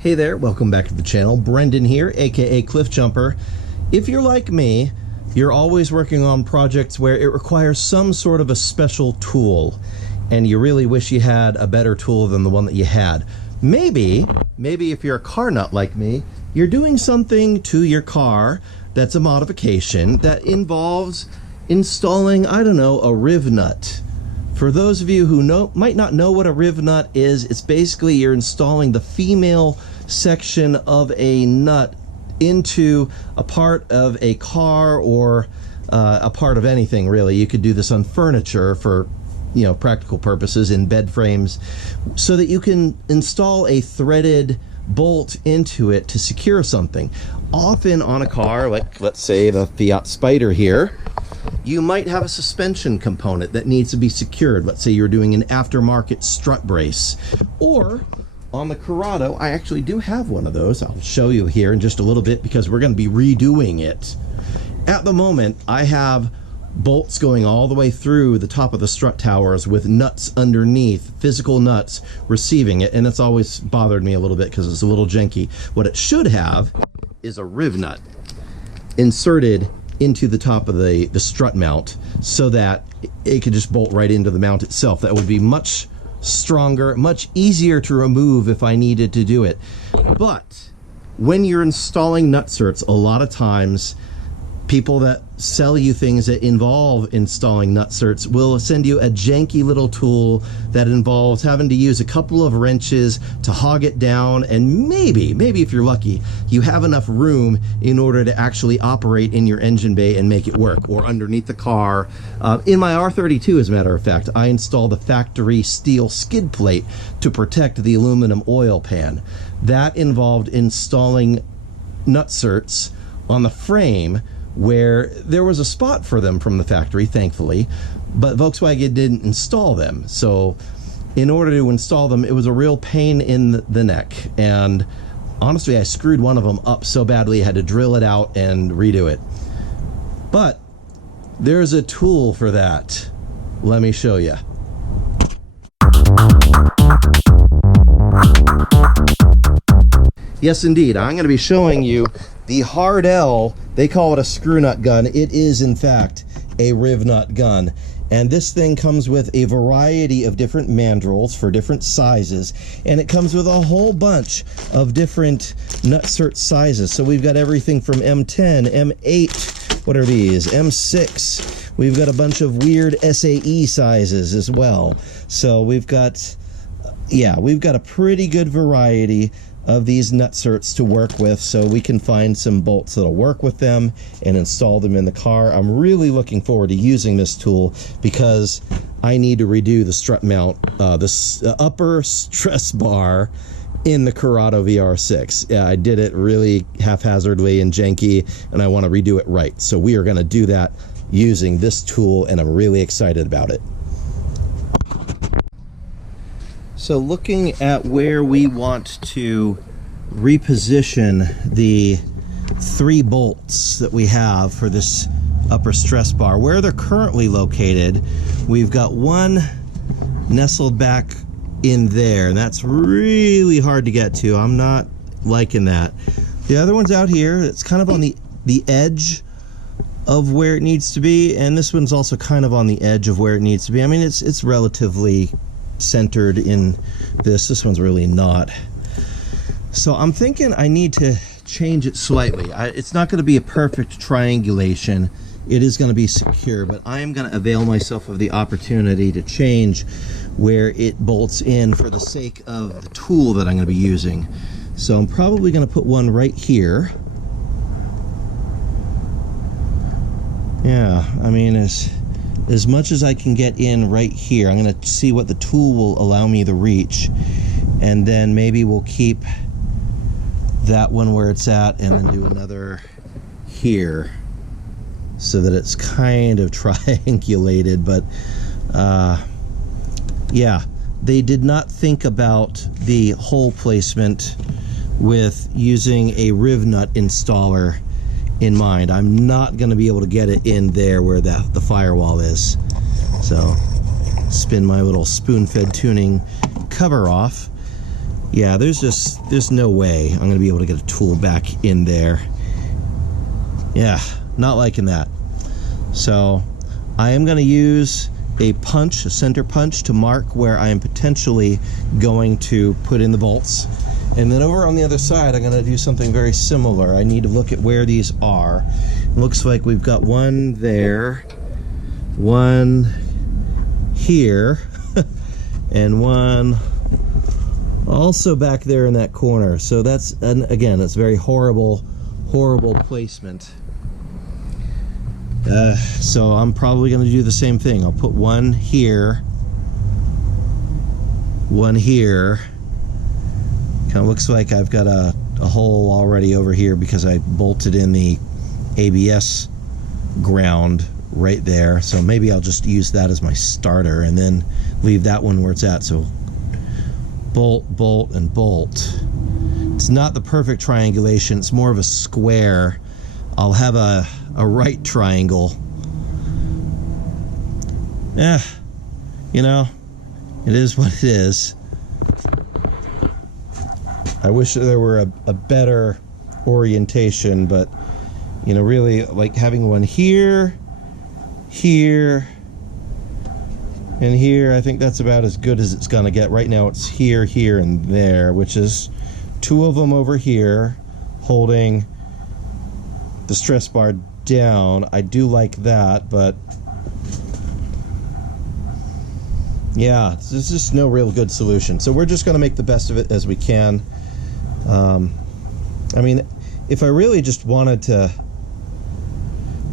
Hey there, welcome back to the channel. Brendan here, aka Cliff Jumper. If you're like me, you're always working on projects where it requires some sort of a special tool, and you really wish you had a better tool than the one that you had. Maybe if you're a car nut like me, you're doing something to your car that's a modification that involves installing, I don't know, a riv nut. For those of you who might not know what a riv nut is, it's basically you're installing the female section of a nut into a part of a car or a part of anything, really. You could do this on furniture for, you know, practical purposes, in bed frames, so that you can install a threaded bolt into it to secure something. Often on a car, like let's say the Fiat Spider here, you might have a suspension component that needs to be secured. Let's say you're doing an aftermarket strut brace. Or on the Corrado, I actually do have one of those. I'll show you here in just a little bit because we're going to be redoing it. At the moment, I have bolts going all the way through the top of the strut towers with nuts underneath, physical nuts receiving it, and it's always bothered me a little bit because it's a little janky. What it should have is a riv nut inserted into the top of the strut mount so that it could just bolt right into the mount itself. That would be much stronger, much easier to remove if I needed to do it. But when you're installing nutserts, a lot of times people that sell you things that involve installing nutserts will send you a janky little tool that involves having to use a couple of wrenches to hog it down, and maybe if you're lucky, you have enough room in order to actually operate in your engine bay and make it work, or underneath the car. In my R32, as a matter of fact, I installed a factory steel skid plate to protect the aluminum oil pan. That involved installing nutserts on the frame where there was a spot for them from the factory, thankfully, but Volkswagen didn't install them. So in order to install them, it was a real pain in the neck. And honestly, I screwed one of them up so badly I had to drill it out and redo it. But there's a tool for that. Let me show you. Yes, indeed. I'm going to be showing you the HARDELL. They call it a screw nut gun. It is, in fact, a riv nut gun. And this thing comes with a variety of different mandrels for different sizes. And it comes with a whole bunch of different nutsert sizes. So we've got everything from M10, M8, what are these? M6. We've got a bunch of weird SAE sizes as well. So we've got, yeah, we've got a pretty good variety of these nutserts to work with, so we can find some bolts that'll work with them and install them in the car. I'm really looking forward to using this tool because I need to redo the strut mount, the upper stress bar in the Corrado VR6. Yeah, I did it really haphazardly and janky, and I want to redo it right. So we are going to do that using this tool, and I'm really excited about it. So looking at where we want to reposition the 3 bolts that we have for this upper stress bar, where they're currently located, we've got one nestled back in there, and that's really hard to get to. I'm not liking that. The other one's out here. It's kind of on the edge of where it needs to be, and this one's also kind of on the edge of where it needs to be. I mean, it's relatively centered in this one's really not. So I'm thinking I need to change it slightly. It's not going to be a perfect triangulation. It is going to be secure, but I am going to avail myself of the opportunity to change where it bolts in for the sake of the tool that I'm going to be using. So I'm probably going to put one right here. Yeah, I mean, as much as I can get in right here. I'm going to see what the tool will allow me to reach, and then maybe we'll keep that one where it's at and then do another here so that it's kind of triangulated. But yeah, they did not think about the hole placement with using a riv nut installer in mind. I'm not going to be able to get it in there where the firewall is. So spin my little spoon-fed tuning cover off. Yeah, there's no way I'm gonna be able to get a tool back in there. Yeah, not liking that. So I am gonna use a punch, a center punch, to mark where I am potentially going to put in the bolts. And then over on the other side, I'm gonna do something very similar. I need to look at where these are. It looks like we've got one there, one here, and one also back there in that corner. So that's, and again, it's very horrible placement. So I'm probably going to do the same thing. I'll put one here, one here. Kind of looks like I've got a hole already over here because I bolted in the ABS ground right there. So maybe I'll just use that as my starter and then leave that one where it's at. So bolt, bolt, and bolt. It's not the perfect triangulation. It's more of a square. I'll have a right triangle. Yeah, you know, it is what it is. I wish there were a better orientation, but you know, really like having one here, here, and here, I think that's about as good as it's gonna get. Right now it's here, here, and there, which is two of them over here holding the stress bar down. I do like that, but yeah, there's just no real good solution. So we're just gonna make the best of it as we can. I mean, if I really just wanted to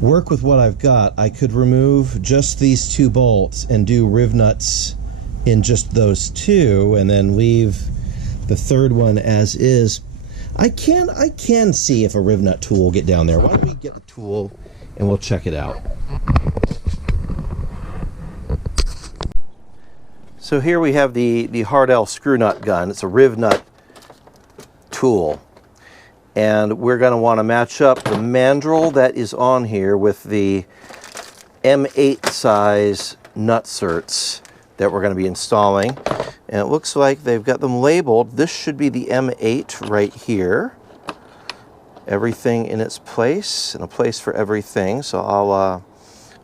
work with what I've got, I could remove just these two bolts and do riv nuts in just those two and then leave the third one as is. I can see if a riv nut tool will get down there. Why don't we get the tool and we'll check it out. So here we have the HARDELL screw nut gun. It's a riv nut tool. And we're going to want to match up the mandrel that is on here with the M8 size nut certs that we're going to be installing. And it looks like they've got them labeled. This should be the M8 right here. Everything in its place, and a place for everything. So I'll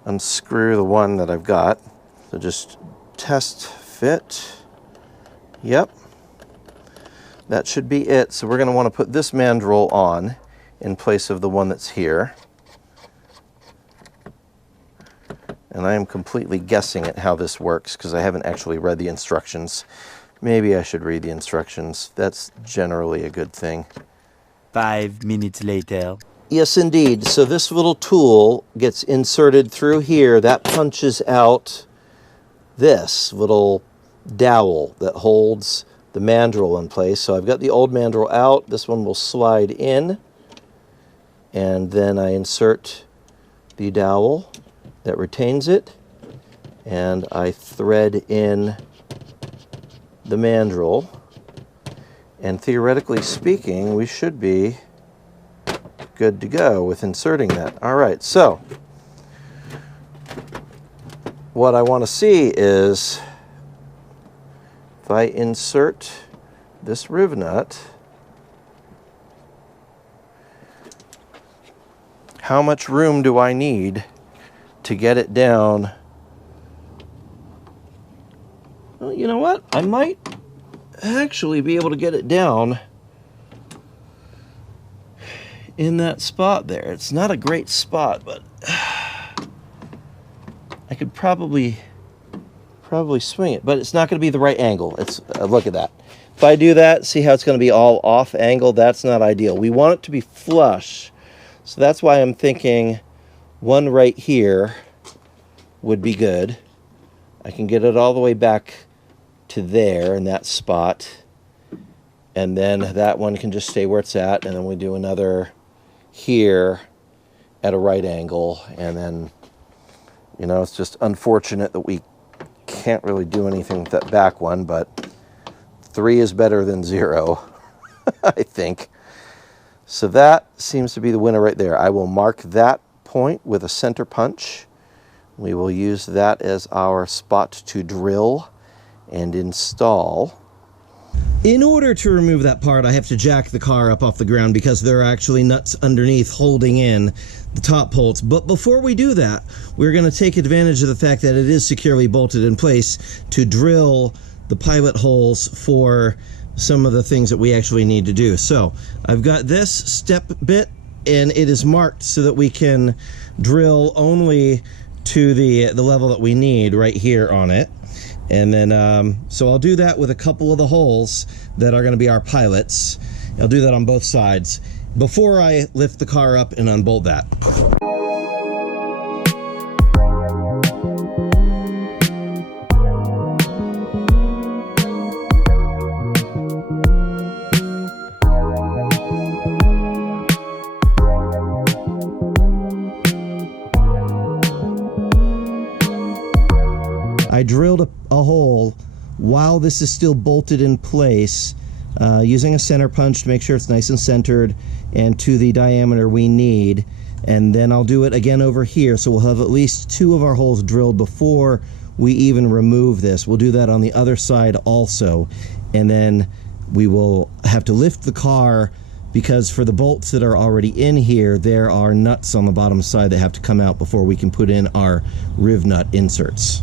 unscrew the one that I've got. So just test fit. Yep. That should be it. So we're going to want to put this mandrel on in place of the one that's here. And I am completely guessing at how this works because I haven't actually read the instructions. Maybe I should read the instructions. That's generally a good thing. 5 minutes later. Yes, indeed. So this little tool gets inserted through here. That punches out this little dowel that holds the mandrel in place. So I've got the old mandrel out. This one will slide in. And then I insert the dowel that retains it. And I thread in the mandrel. And theoretically speaking, we should be good to go with inserting that. All right, so what I want to see is if I insert this riv nut, how much room do I need to get it down? Well, you know what? I might actually be able to get it down in that spot there. It's not a great spot, but I could probably swing it, but it's not going to be the right angle. It's look at that. If I do that, see how it's going to be all off angle? That's not ideal. We want it to be flush. So that's why I'm thinking one right here would be good. I can get it all the way back to there in that spot. And then that one can just stay where it's at. And then we do another here at a right angle. And then, you know, it's just unfortunate that we can't really do anything with that back one, but 3 is better than 0, I think. So that seems to be the winner right there. I will mark that point with a center punch. We will use that as our spot to drill and install. In order to remove that part, I have to jack the car up off the ground because there are actually nuts underneath holding in the top bolts. But before we do that, we're going to take advantage of the fact that it is securely bolted in place to drill the pilot holes for some of the things that we actually need to do. So I've got this step bit, and it is marked so that we can drill only to the level that we need right here on it. And then, so I'll do that with a couple of the holes that are going to be our pilots. I'll do that on both sides before I lift the car up and unbolt that. I drilled a hole while this is still bolted in place using a center punch to make sure it's nice and centered and to the diameter we need, and then I'll do it again over here, so we'll have at least 2 of our holes drilled before we even remove this. We'll do that on the other side also, and then we will have to lift the car because for the bolts that are already in here, there are nuts on the bottom side that have to come out before we can put in our riv nut inserts.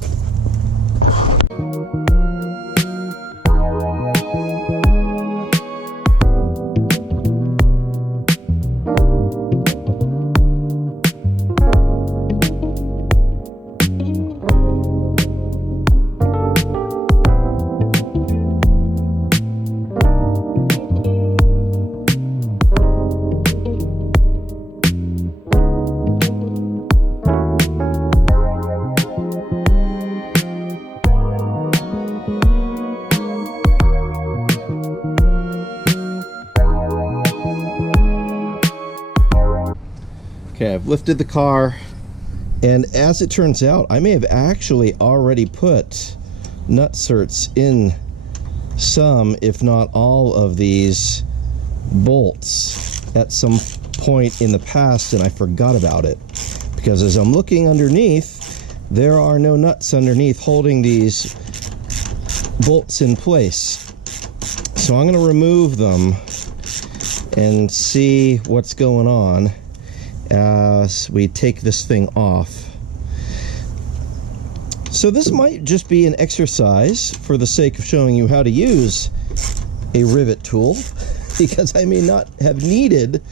Okay, I've lifted the car, and as it turns out, I may have actually already put nutserts in some, if not all, of these bolts at some point in the past, and I forgot about it. Because as I'm looking underneath, there are no nuts underneath holding these bolts in place. So I'm going to remove them and see what's going on as we take this thing off. So this might just be an exercise for the sake of showing you how to use a rivet tool, because I may not have needed,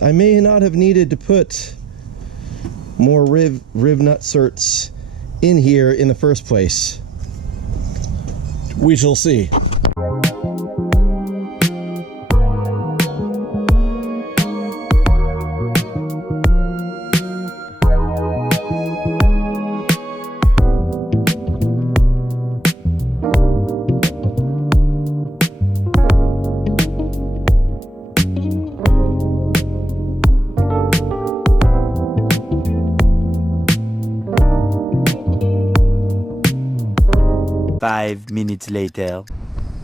I may not have needed to put more riv nutserts in here in the first place. We shall see. Five minutes later.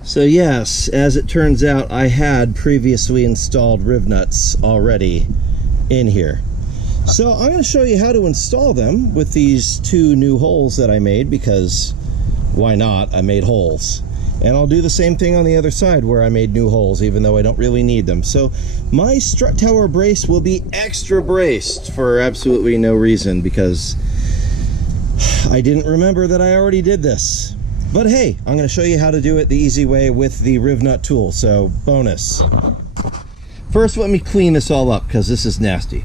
So yes, as it turns out, I had previously installed riv nuts already in here. So I'm going to show you how to install them with these 2 new holes that I made, because why not? I made holes. And I'll do the same thing on the other side where I made new holes, even though I don't really need them. So my strut tower brace will be extra braced for absolutely no reason, because I didn't remember that I already did this. But hey, I'm going to show you how to do it the easy way with the riv nut tool, so bonus. First, let me clean this all up, because this is nasty.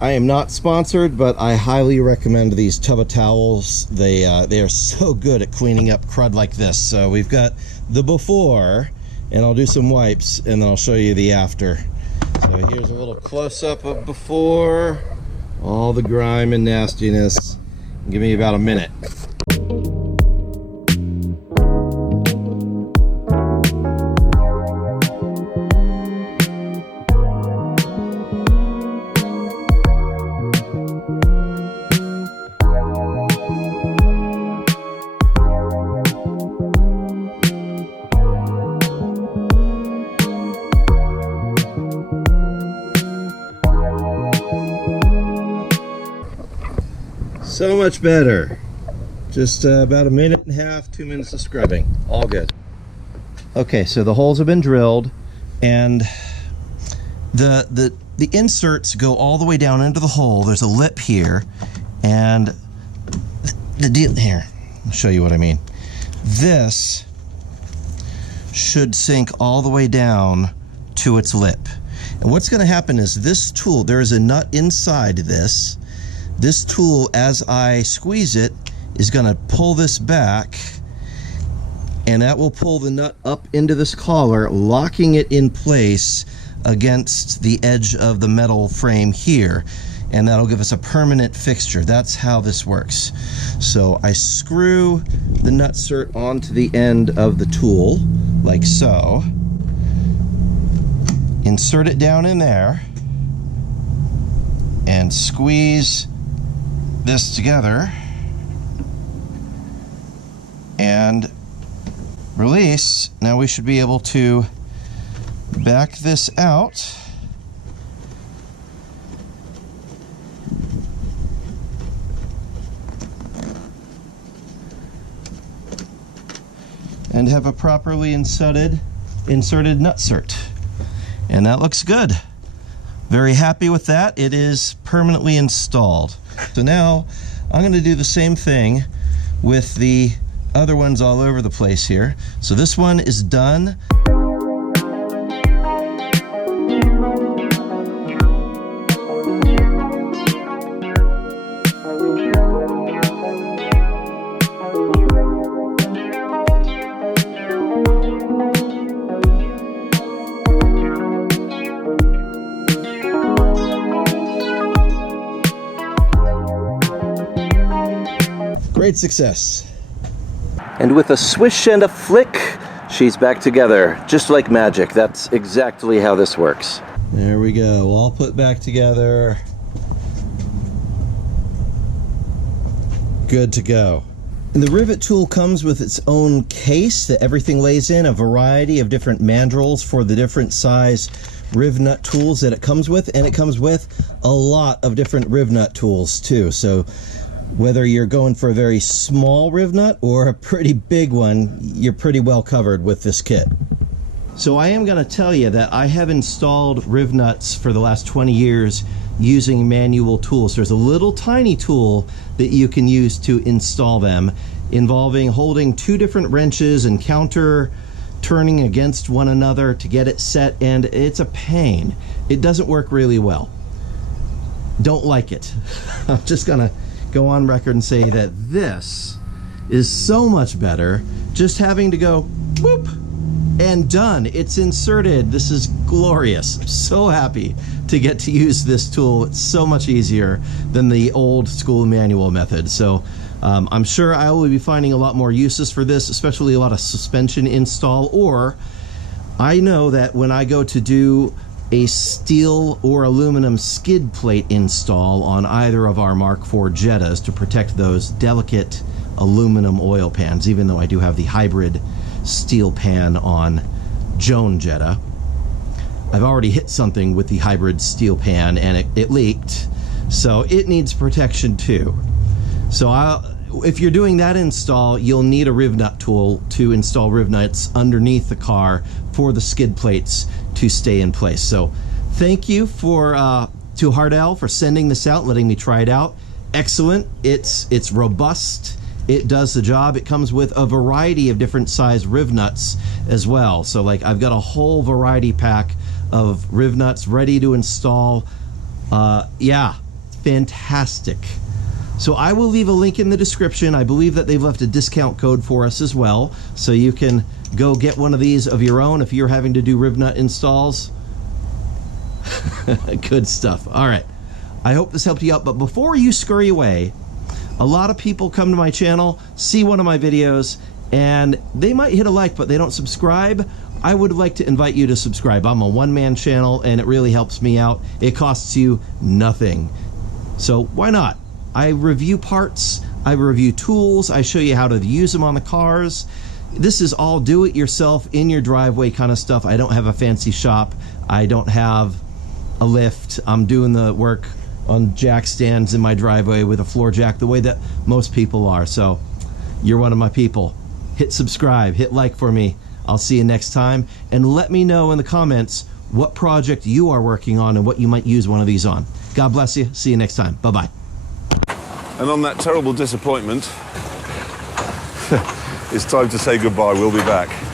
I am not sponsored, but I highly recommend these tub of towels. They are so good at cleaning up crud like this. So we've got the before, and I'll do some wipes, and then I'll show you the after. So here's a little close-up of before, all the grime and nastiness. Give me about a minute. So much better. Just about a minute and a half, 2 minutes of scrubbing. All good. Okay, so the holes have been drilled, and the inserts go all the way down into the hole. There's a lip here, and the deal here, I'll show you what I mean. This should sink all the way down to its lip. And what's going to happen is this tool, there is a nut inside this. This tool, as I squeeze it, is going to pull this back, and that will pull the nut up into this collar, locking it in place against the edge of the metal frame here, and that'll give us a permanent fixture. That's how this works. So I screw the nutsert onto the end of the tool, like so, insert it down in there, and squeeze this together, and release. Now we should be able to back this out and have a properly inserted nutsert. And that looks good. Very happy with that. It is permanently installed. So now I'm going to do the same thing with the other ones all over the place here. So this one is done. Great success. And with a swish and a flick, she's back together, just like magic. That's exactly how this works. There we go, all put back together. Good to go. And the rivet tool comes with its own case that everything lays in, a variety of different mandrels for the different size riv nut tools that it comes with, and it comes with a lot of different riv nut tools too. So whether you're going for a very small riv nut or a pretty big one, you're pretty well covered with this kit. So I am going to tell you that I have installed riv nuts for the last 20 years using manual tools. There's a little tiny tool that you can use to install them, involving holding two different wrenches and counter turning against one another to get it set, and it's a pain. It doesn't work really well. Don't like it. I'm just gonna go on record and say that this is so much better. Just having to go whoop and done. It's inserted. This is glorious. I'm so happy to get to use this tool. It's so much easier than the old school manual method. So I'm sure I will be finding a lot more uses for this, especially a lot of suspension install, or I know that when I go to do a steel or aluminum skid plate install on either of our Mk4 Jettas to protect those delicate aluminum oil pans, even though I do have the hybrid steel pan on Joan Jetta. I've already hit something with the hybrid steel pan and it leaked, so it needs protection too. So if you're doing that install, you'll need a riv nut tool to install riv nuts underneath the car for the skid plates to stay in place. So thank you to HARDELL for sending this out, letting me try it out. Excellent. It's robust. It does the job. It comes with a variety of different size riv nuts as well. So like I've got a whole variety pack of riv nuts ready to install. Yeah, fantastic. So I will leave a link in the description. I believe that they've left a discount code for us as well, so you can go get one of these of your own if you're having to do riv nut installs. Good stuff. All right, I hope this helped you out, but before you scurry away, a lot of people come to my channel, see one of my videos, and they might hit a like, but they don't subscribe. I would like to invite you to subscribe. I'm a one-man channel, and it really helps me out. It costs you nothing. So why not? I review parts, I review tools, I show you how to use them on the cars. This is all do-it-yourself, in your driveway kind of stuff. I don't have a fancy shop. I don't have a lift. I'm doing the work on jack stands in my driveway with a floor jack the way that most people are. So you're one of my people. Hit subscribe, hit like for me. I'll see you next time, and let me know in the comments what project you are working on and what you might use one of these on. God bless you. See you next time. Bye-bye. And on that terrible disappointment, it's time to say goodbye. We'll be back.